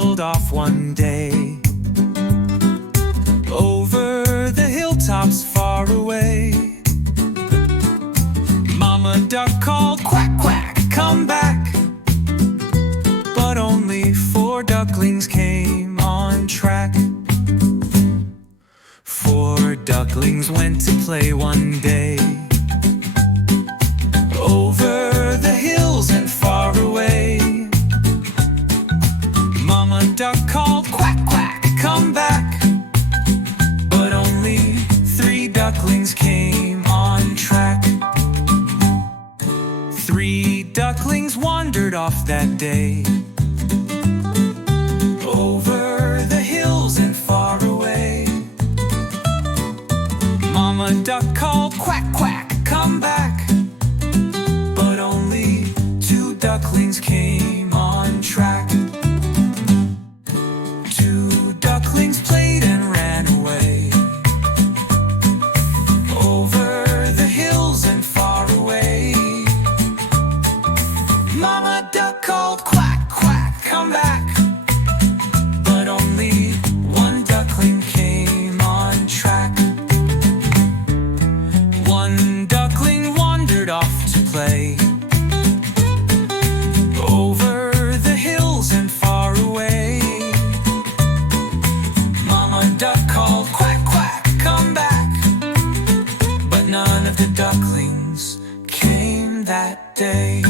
waddled off one day over the hilltops far away. Mama duck called, quack, quack, come back. But only 4 ducklings came on track. 4 ducklings went to play one day over the hills and far away. Mama duck called, quack, quack, come back. But only 3 ducklings came on track. 3 ducklings wandered off that day over the hills and far away. Mama duck called, quack, quack, come back. But only 2 ducklings came on track. 2 ducklings played and ran away over the hills and far away. Mama duck called, quack, quack, come back. But only 1 duckling came on track. 1 duckling wandered off to play over the hills and far away. Mama duck called, quack, quack, come back. But none of the ducklings came that day.